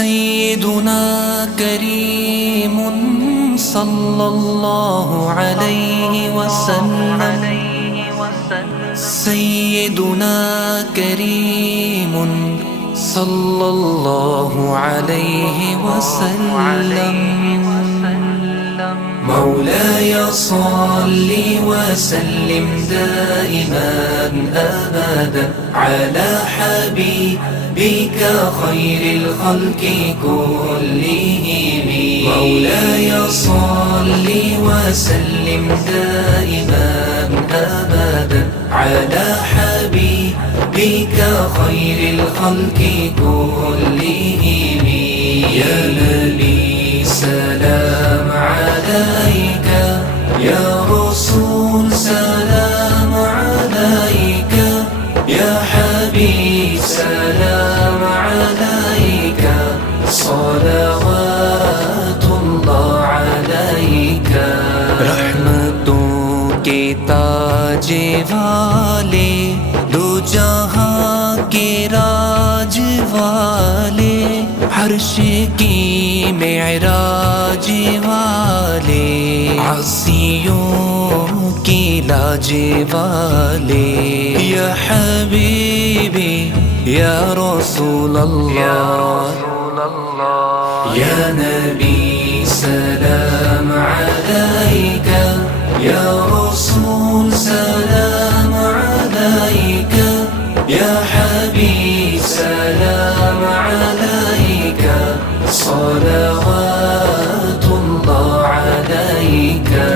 सय्यदुना करीमुन सल्लल्लाहु अलैहि वसल्लम, सय्यदुना करीमुन सल्लल्लाहु अलैहि वसल्लम। مولاي صل وسلم دائما أبدا على حبيبك خير الخلق كلهم. مولاي صل وسلم دائما أبدا على حبيبك خير الخلق كلهم. يا نبي سلام عليك، يا رسول سلام عليك، يا حبيب سلام عليك، صلوات الله عليك. रहमतों के ताज वाले, दो जहां के राज वाले, हर्ष की मेराज वाले, आसियों की लाज वाले, या हबीबी या रसूल अल्लाह, या नबी सलाम अलैका, या रसूल सलाम अलैका, या हबीब सलाम अलैका, सलावतुल्लाह अलैका।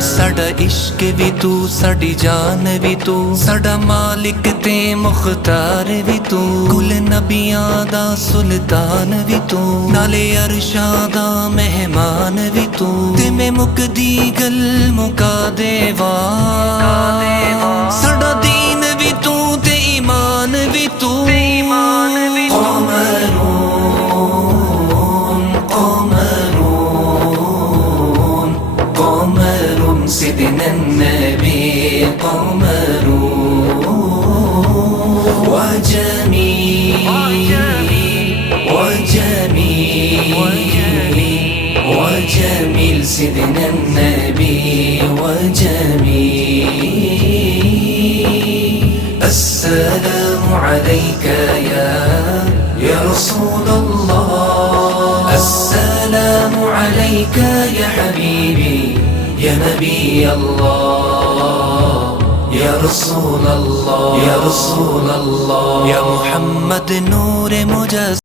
साडा इश्क भी तू, साडी जान भी तू, साडा मालिक ते मुख्तार भी तू, कुल नबियां दा सुल्तान भी तू, नाले अरशां दा मेहमान भी तू, ते मैं मुकदी गल मुका देवा, साडा दीन भी तू ते ईमान भी तू। سيدنا النبي قمر وجميل وجميل سيدنا النبي وجميل. السلام عليك يا رسول الله، السلام عليك يا حبيبي يا نبي الله، يا رسول الله، يا رسول الله، يا محمد نور مجسم